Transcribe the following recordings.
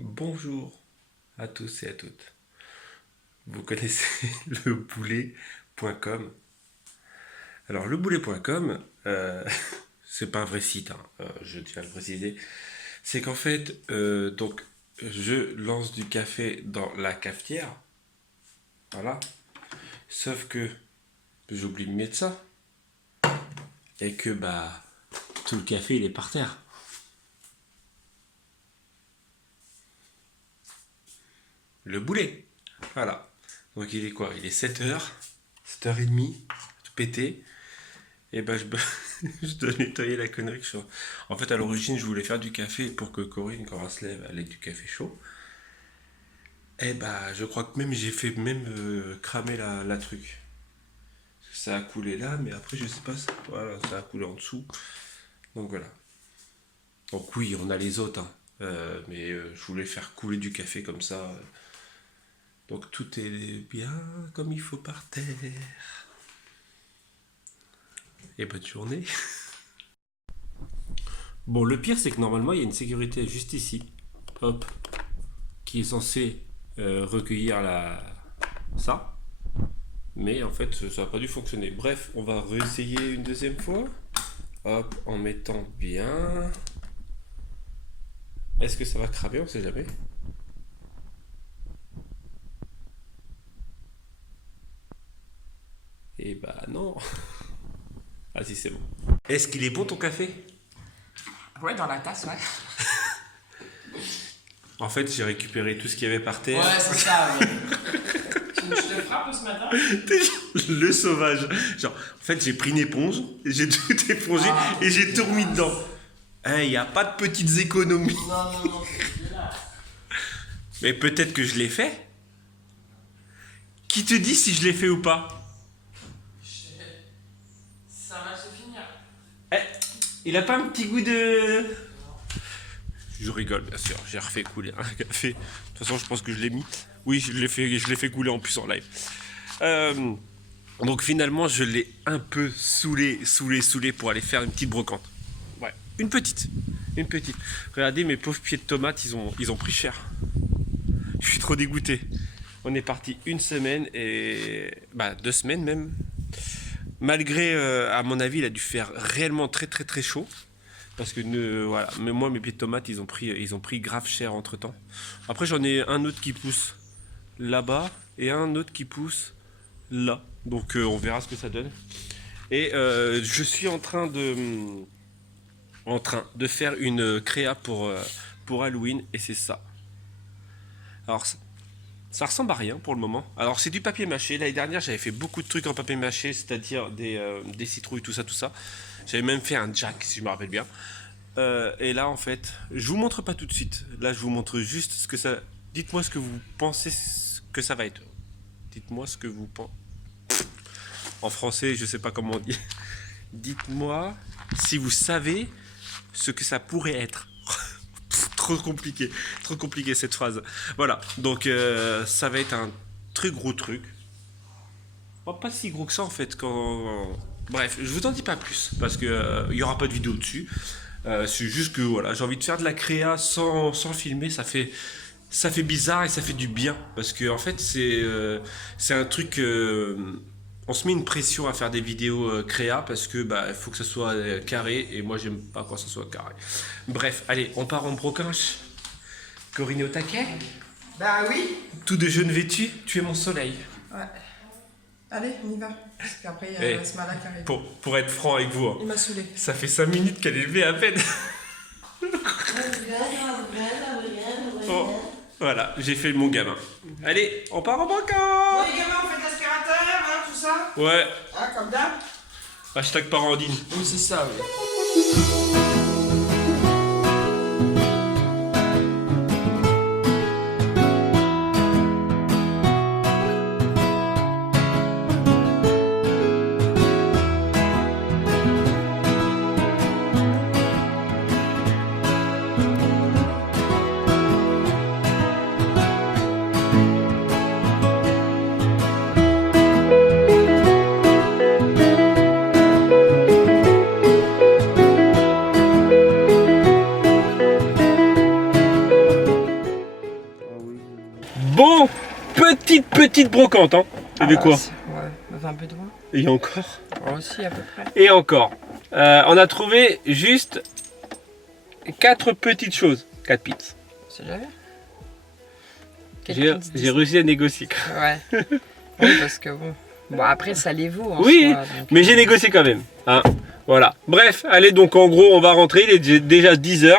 Bonjour à tous et à toutes. Vous connaissez leboulet.com. Alors leboulet.com, c'est pas un vrai site, hein, je tiens à le préciser. C'est qu'en fait, donc je lance du café dans la cafetière, voilà. Sauf que j'oublie de mettre ça et que tout le café il est par terre. Le boulet, voilà. Donc il est quoi? Il est 7h, 7h30, tout pété. Et je dois nettoyer la connerie que je suis. En fait, à l'origine, je voulais faire du café pour que Corinne, quand elle se lève, elle ait du café chaud. Je crois que même j'ai fait cramer la truc. Ça a coulé là, mais après, je sais pas, voilà, ça a coulé en dessous. Donc voilà. Donc oui, on a les autres, hein. Je voulais faire couler du café comme ça. Donc tout est bien comme il faut par terre. Et bonne journée. Bon, le pire, c'est que normalement, il y a une sécurité juste ici, hop, qui est censée recueillir ça. Mais en fait, ça n'a pas dû fonctionner. Bref, on va réessayer une deuxième fois. Hop, en mettant bien. Est-ce que ça va cramer? On sait jamais. Non. Ah si, c'est bon. Est-ce qu'il est bon ton café? Ouais, dans la tasse, ouais. En fait, j'ai récupéré tout ce qu'il y avait par terre. Ouais, c'est ça, ouais. Je te frappe ce matin. Le sauvage. Genre, en fait, j'ai pris une éponge, j'ai tout épongé et j'ai tout remis dedans. Il n'y a pas de petites économies. Non, c'est là. Mais peut-être que je l'ai fait. Qui te dit si je l'ai fait ou pas? Ça va se finir. Il a pas un petit goût de... Je rigole, bien sûr. J'ai refait couler un café. De toute façon, je pense que je l'ai mis. Oui, je l'ai fait couler en plus en live. Donc finalement, je l'ai un peu saoulé pour aller faire une petite brocante. Ouais, une petite. Regardez mes pauvres pieds de tomates, ils ont pris cher. Je suis trop dégoûté. On est parti une semaine et 2 semaines même. Malgré, à mon avis, il a dû faire réellement très très très chaud. Parce que voilà, mais moi mes pieds de tomates ils ont pris grave cher entre temps. Après j'en ai un autre qui pousse là-bas et un autre qui pousse là. Donc on verra ce que ça donne. Et je suis en train de faire une créa pour Halloween et c'est ça. Alors ça ressemble à rien pour le moment. Alors c'est du papier mâché. L'année dernière j'avais fait beaucoup de trucs en papier mâché, c'est-à-dire des citrouilles, tout ça. J'avais même fait un jack si je me rappelle bien. Et là en fait, je vous montre pas tout de suite. Là je vous montre juste ce que ça... Dites-moi ce que vous pensez que ça va être. Dites-moi ce que vous pensez. En français, je sais pas comment on dit. Dites-moi si vous savez ce que ça pourrait être. Trop compliqué cette phrase. Voilà, donc ça va être un très gros truc. Pas si gros que ça en fait. Bref, je vous en dis pas plus parce que il y aura pas de vidéo dessus. C'est juste que voilà, j'ai envie de faire de la créa sans filmer, ça fait bizarre et ça fait du bien parce que en fait c'est un truc, on se met une pression à faire des vidéos créa parce que il faut que ça soit carré et moi j'aime pas quand ça soit carré. Bref, allez, on part en brocanche. Corinne est au taquet. Bah oui. Tout de jeune vêtu, tu es mon soleil. Ouais. Allez, on y va. Parce qu'après, il y a Smala qui arrive. Pour être franc avec vous, Il m'a saoulé. ça fait 5 minutes qu'elle est levée à peine. Oh, voilà, j'ai fait mon gamin. Allez, on part en Bon, brocante. les gamins, on fait de l'aspirateur, hein, tout ça. Ouais, Hein, comme d'hab. hashtag Parandine. Oui, c'est ça, oui. Bon, petite brocante, hein. T'as vu quoi? Ouais, ça fait un peu de loin. Et encore. Aussi, à peu près. Et encore. On a trouvé juste 4 petites choses. 4 pins. C'est jamais. J'ai réussi à négocier. Ouais. Oui, parce que bon. Bon, après, ça les vaut. Oui, soi, donc... mais j'ai négocié quand même. Hein. Voilà. Bref, allez, donc en gros, on va rentrer. Il est déjà 10 h.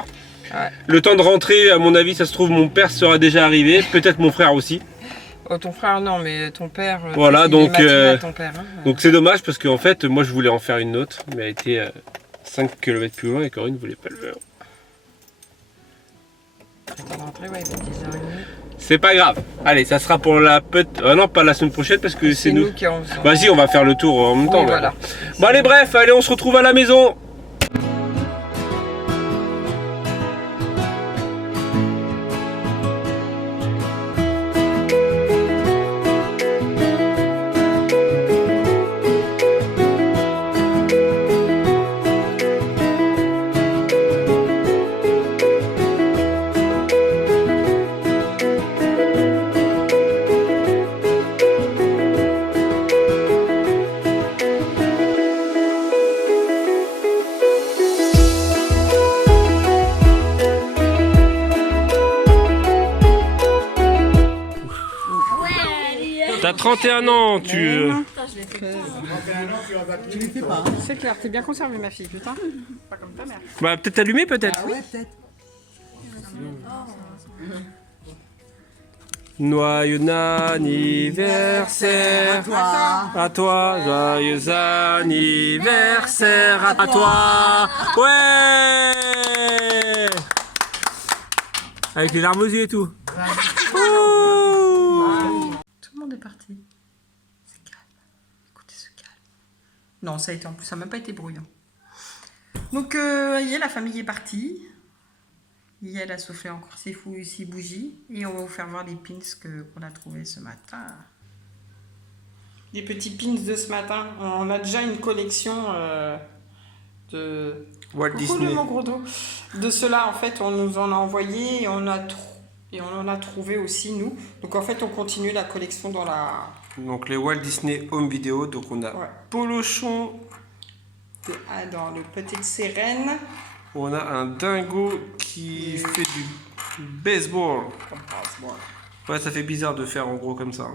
Ouais. Le temps de rentrer, à mon avis, ça se trouve, mon père sera déjà arrivé. Peut-être mon frère aussi. Oh, ton frère, non, mais ton père. Voilà, donc ton père, hein. donc c'est dommage parce qu'en fait, moi, je voulais en faire une autre, mais elle était 5 km plus loin et Corinne ne voulait pas le faire. Attends d'entrer, ouais, il va être 10h30. C'est pas grave. Allez, ça sera pour la non, pas la semaine prochaine parce que c'est nous qui en faisons. Vas-y, on va faire le tour en même temps. Oui, voilà. Bon, allez, bref, allez, on se retrouve à la maison. T'as 31 ans, tu... C'est clair, t'es bien conservée, ma fille, putain. Pas comme ta mère. Bah, peut-être allumer, peut-être. Ah ouais, peut-être. Joyeux anniversaire à toi, joyeux anniversaire à toi. Ouais. Avec les larmes aux yeux et tout. Tout le monde est parti. C'est calme. Écoutez, c'est calme. Non, ça a été en plus, ça n'a même pas été bruyant. Donc, la famille est partie. Elle a soufflé encore 6 bougies. Et on va vous faire voir les pins qu'on a trouvés ce matin. Les petits pins de ce matin. On a déjà une collection de... Walt Disney. Mon gros dos. De ceux-là, en fait, on nous en a envoyé et on en a trouvé aussi, nous. Donc, en fait, on continue la collection dans la... Donc, les Walt Disney Home Video. Donc, on a Polochon. Dans le Petite Sirène. On a un dingo qui fait du baseball. Ouais, ça fait bizarre de faire en gros comme ça.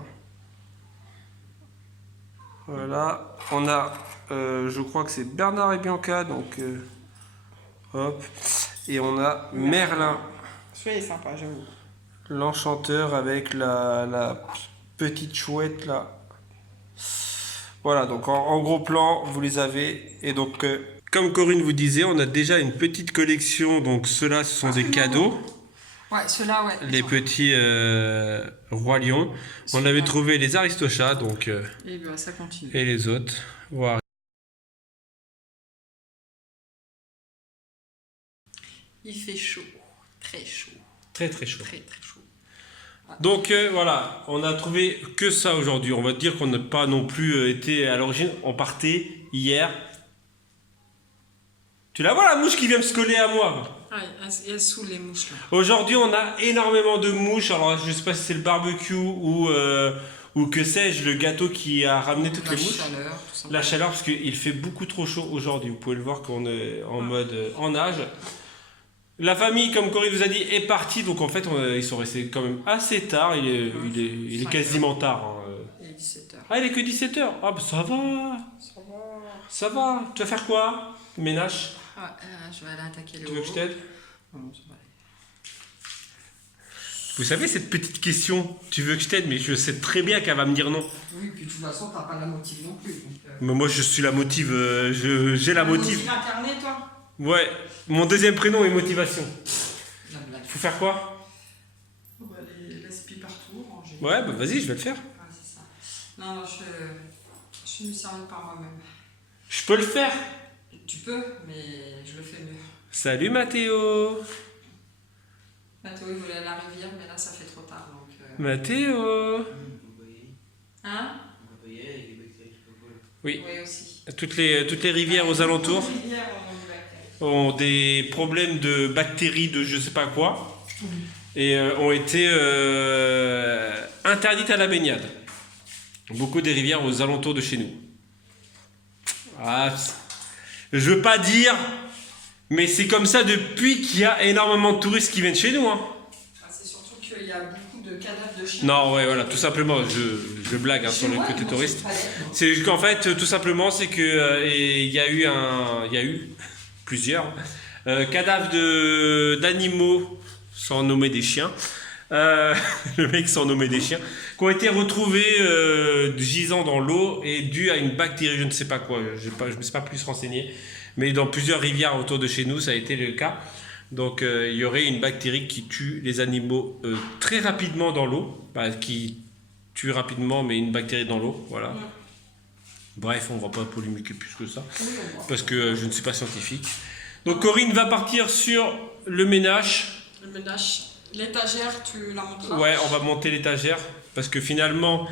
Voilà. On a, je crois que c'est Bernard et Bianca. Donc, hop. Et on a Merlin. Celui-là est sympa, j'avoue. L'enchanteur avec la petite chouette là. Voilà, donc en gros plan, vous les avez. Et donc, comme Corinne vous disait, on a déjà une petite collection. Donc ceux-là, ce sont des cadeaux. Ouais, ceux-là, ouais. Les petits Rois Lions. On avait trouvé les Aristochats, donc... et ben, ça continue. Et les autres. Voilà. Il fait chaud. Très chaud. Très très chaud. Très très chaud. Donc voilà, on a trouvé que ça aujourd'hui. On va dire qu'on n'a pas non plus été à l'origine. On partait hier. Tu la vois la mouche qui vient me se coller à moi? Ah, elle saoule les mouches là. Aujourd'hui on a énormément de mouches. Alors je sais pas si c'est le barbecue ou que sais-je, le gâteau qui a ramené toutes les mouches. Chaleur, la chaleur parce qu'il fait beaucoup trop chaud aujourd'hui. Vous pouvez le voir qu'on est en mode en nage. La famille, comme Corinne vous a dit, est partie. Donc en fait, ils sont restés quand même assez tard. Il est quasiment tard. Hein. Il est 17h. Ah, il est que 17h. Ah, bah ça va. Ça va. Ça va. Tu vas faire quoi? Ménage. Je vais aller attaquer le Tu veux que je t'aide? Non, ça va aller. Vous savez, cette petite question, tu veux que je t'aide, mais je sais très bien qu'elle va me dire non. Oui, puis de toute façon, t'as pas la motive non plus. Donc, Mais moi, je suis la motive. J'ai la motive. Tu l'as incarné, toi? Ouais. Mon deuxième prénom est motivation. La blague. Faut faire quoi? On va les laisser partout, ranger. Ouais, bah vas-y, je vais le faire. Ah, c'est ça. Non, je me serve par moi-même. Je peux le faire. Tu peux, mais je le fais mieux. Salut Mathéo. Mathéo, il voulait aller à la rivière, mais là, ça fait trop tard. Donc, Mathéo. Hein? Oui. Oui, aussi. Toutes les rivières aux alentours Les rivières ont du bactéries. ont des problèmes de bactéries de je sais pas quoi. et ont été interdites à la baignade. Beaucoup des rivières aux alentours de chez nous. Ah, je veux pas dire, mais c'est comme ça depuis qu'il y a énormément de touristes qui viennent chez nous. Hein. Ah, c'est surtout qu'il y a beaucoup de cadavres de chiens. Non, ouais, voilà, tout simplement, je blague hein, sur le côté touriste. C'est qu'en fait, tout simplement, c'est que il y a eu plusieurs cadavres d'animaux, sans nommer des chiens. Le mec sans nommer des chiens, qui ont été retrouvés gisant dans l'eau et dû à une bactérie, je ne sais pas quoi, je ne me suis pas plus renseigné, mais dans plusieurs rivières autour de chez nous, ça a été le cas. Donc il y aurait une bactérie qui tue les animaux très rapidement dans l'eau, qui tue rapidement, mais une bactérie dans l'eau, voilà. Ouais. Bref, on ne va pas polémiquer plus que ça, parce que je ne suis pas scientifique. Donc Corinne va partir sur le ménage. Le ménage. L'étagère, tu la montres? Ouais, on va monter l'étagère parce que finalement,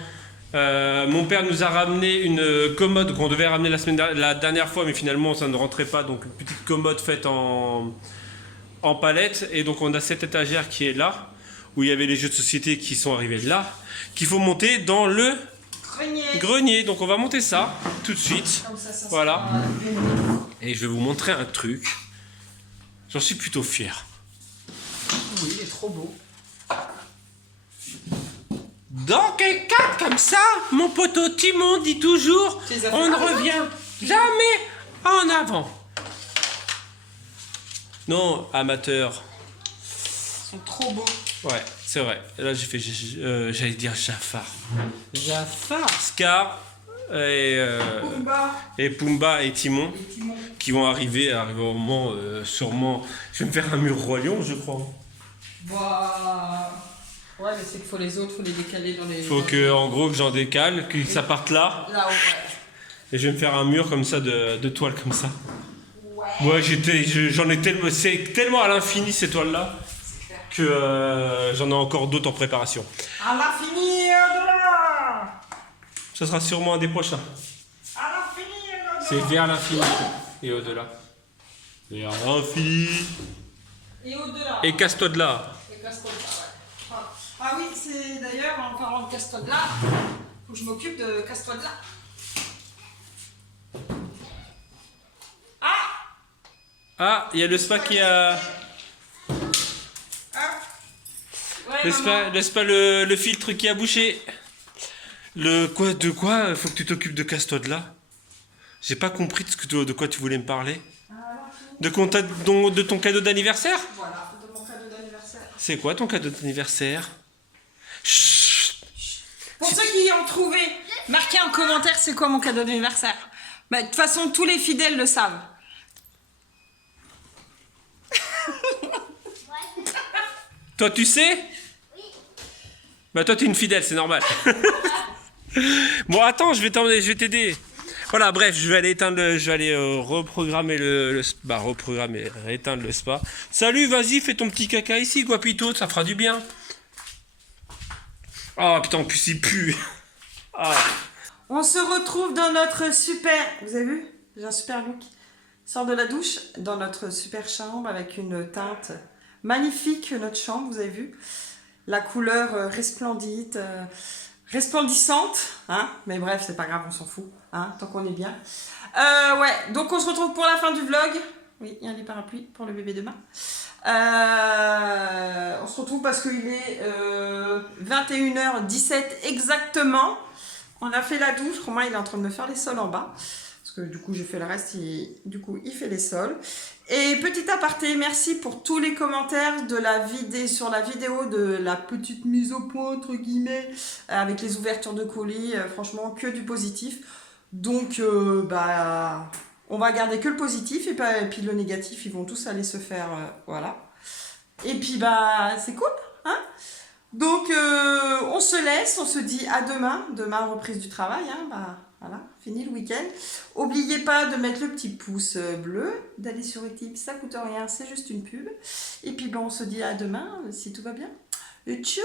mon père nous a ramené une commode qu'on devait ramener la dernière fois, mais finalement ça ne rentrait pas. Donc une petite commode faite en palette. Et donc on a cette étagère qui est là, où il y avait les jeux de société qui sont arrivés là, qu'il faut monter dans le grenier. Donc on va monter ça tout de suite. Comme ça voilà. Et je vais vous montrer un truc. J'en suis plutôt fier. Oui, il est trop beau. Dans quel cadre comme ça, mon poteau Timon dit toujours, on ne revient jamais en avant. Non, amateur. Ils sont trop beaux. Ouais, c'est vrai. Là, j'ai fait, j'allais dire Jafar. Jafar. Scar et Pumba et Timon, qui vont arriver au moment, sûrement. Je vais me faire un mur roi lion, je crois. Bah... Ouais, mais c'est qu'il faut les autres, faut les décaler dans les... Faut que, en gros, que j'en décale, que ça parte là. Là-haut, ouais. Et je vais me faire un mur comme ça, de toiles comme ça. Ouais, j'en ai tellement... C'est tellement à l'infini, ces toiles-là, que j'en ai encore d'autres en préparation. À l'infini et au-delà. Ça sera sûrement un des prochains. À l'infini et au-delà. C'est vers l'infini et au-delà. Vers l'infini. Et au-delà. Et casse-toi de là. Et casse-toi de là, ouais. Ah oui, c'est d'ailleurs, en parlant de casse-toi de là, faut que je m'occupe de casse-toi de là. Ah, il y a le spa qui a... Ouais, le spa, le filtre qui a bouché. De quoi faut que tu t'occupes de casse-toi de là. J'ai pas compris de quoi tu voulais me parler. De ton cadeau d'anniversaire. Voilà, de mon cadeau d'anniversaire. C'est quoi ton cadeau d'anniversaire? Chut. Pour ceux qui ont trouvé, marquez en commentaire c'est quoi mon cadeau d'anniversaire. Bah, de toute façon, tous les fidèles le savent. Toi, tu sais? Oui. Bah toi, t'es une fidèle, c'est normal. Bon, attends, je vais t'aider. Voilà, bref, je vais aller reprogrammer éteindre le spa. Salut, vas-y, fais ton petit caca ici, Guapito, ça fera du bien. Oh putain, en plus il pue. Ah. On se retrouve dans notre super... Vous avez vu? J'ai un super look. Sort de la douche dans notre super chambre avec une teinte magnifique, notre chambre, vous avez vu? La couleur resplendissante, hein? Mais bref, c'est pas grave, on s'en fout, hein? Tant qu'on est bien. Ouais, donc on se retrouve pour la fin du vlog. Oui, il y a des parapluies pour le bébé demain. On se retrouve parce qu'il est 21h17 exactement. On a fait la douche, Romain il est en train de me faire les sols en bas. Parce que du coup j'ai fait le reste, il fait les sols. Et petit aparté, merci pour tous les commentaires sur la vidéo de la petite mise au point entre guillemets avec les ouvertures de colis, franchement que du positif. Donc on va garder que le positif et puis le négatif, ils vont tous aller se faire voilà. Et puis c'est cool, hein? Donc on se laisse, on se dit à demain, reprise du travail, hein, voilà, fini le week-end. N'oubliez pas de mettre le petit pouce bleu, d'aller sur Utip, ça coûte rien, c'est juste une pub. Et puis on se dit à demain, si tout va bien. Et tchou!